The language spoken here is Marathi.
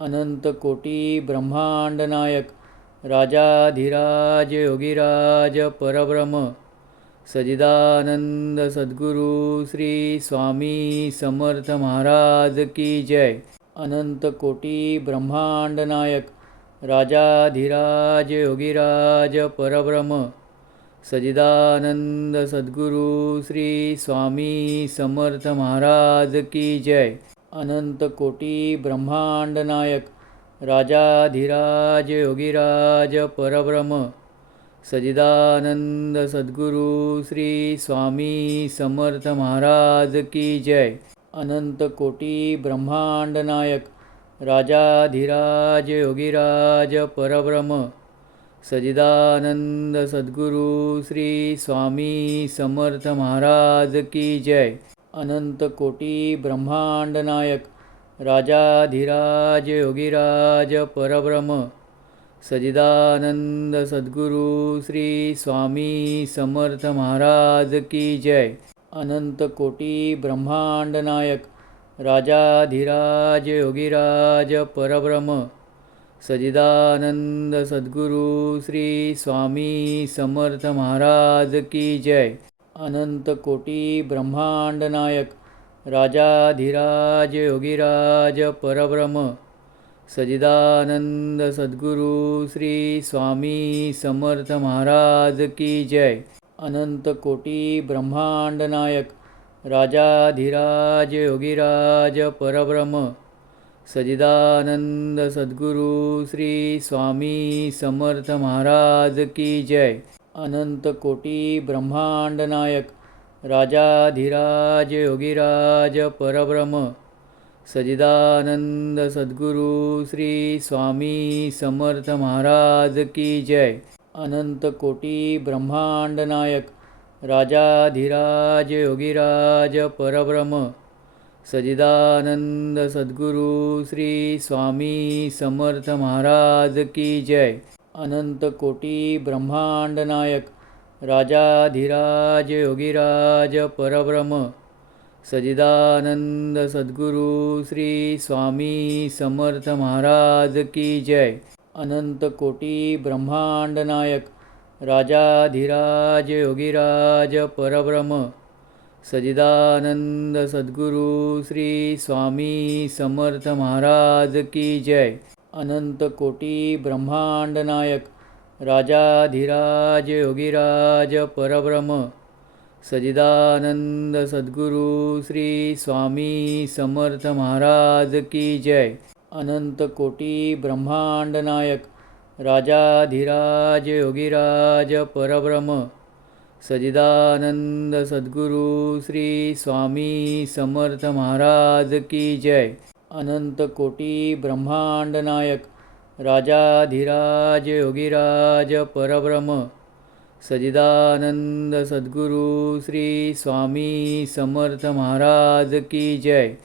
अनंत कोटी ब्रह्मांड नायक राजाधिराज योगीराज परब्रह्म सजिदानंद सद्गुरु श्री स्वामी समर्थ महाराज की जय। अनंत कोटी ब्रह्मांड नायक राजाधिराज योगीराज परब्रह्म सजिदानंद सद्गुरु श्री स्वामी समर्थ महाराज की जय। अनंत कोटी ब्रह्मांड नायक राजाधिराज योगीराज परब्रह्म सजिदानंद सद्गुरु श्री स्वामी समर्थ महाराज की जय। अनंत कोटी ब्रह्मांड नायक राजाधिराज योगीराज परब्रह्म सजिदानंद सद्गुरु श्री स्वामी समर्थ महाराज की जय। अनंत कोटी ब्रह्मांड नायक राजाधिराज योगीराज परब्रह्म सजिदानंद सद्गुरु श्री स्वामी समर्थ महाराज की जय। अनंत कोटी ब्रह्मांड नायक राजाधिराज योगीराज परब्रह्म सजिदानंद सद्गुरु श्री स्वामी समर्थ महाराज की जय। अनंत कोटी ब्रह्मांड नायक राजाधिराज योगीराज परब्रह्म सजिदानंद सद्गुरु श्री स्वामी समर्थ महाराज की जय। अनंत कोटी ब्रह्मांड नायक राजाधिराज योगीराज परब्रह्म सजिदानंद सद्गुरु श्री स्वामी समर्थ महाराज की जय। अनंत कोटी ब्रह्मांड नायक राजाधिराज योगीराज परब्रह्म सजिदानंद सद्गुरु श्री स्वामी समर्थ महाराज की जय। अनंत कोटी ब्रह्मांड नायक राजाधिराज योगीराज परब्रह्म सजिदानंद सद्गुरु श्री स्वामी समर्थ महाराज की जय। अनंत कोटी ब्रह्मांड नायक राजाधिराज योगीराज परब्रह्म सजिदानंद सद्गुरु श्री स्वामी समर्थ महाराज की जय। अनंत कोटी ब्रह्मांड नायक राजाधिराज योगीराज परब्रह्म सजिदानंद सद्गुरु श्री स्वामी समर्थ महाराज की जय। अनंत कोटी ब्रह्मांड नायक राजाधिराज योगीराज परब्रह्म सजिदानंद सद्गुरु श्री स्वामी समर्थ महाराज की जय। अनंत कोटी ब्रह्मांड नायक राजाधिराज योगीराज परब्रह्म सजिदानंद सद्गुरु श्री स्वामी समर्थ महाराज की जय। अनंत कोटी ब्रह्मांड नायक राजाधिराज योगीराज परब्रह्म सजिदानंद सद्गुरु श्री स्वामी समर्थ महाराज की जय।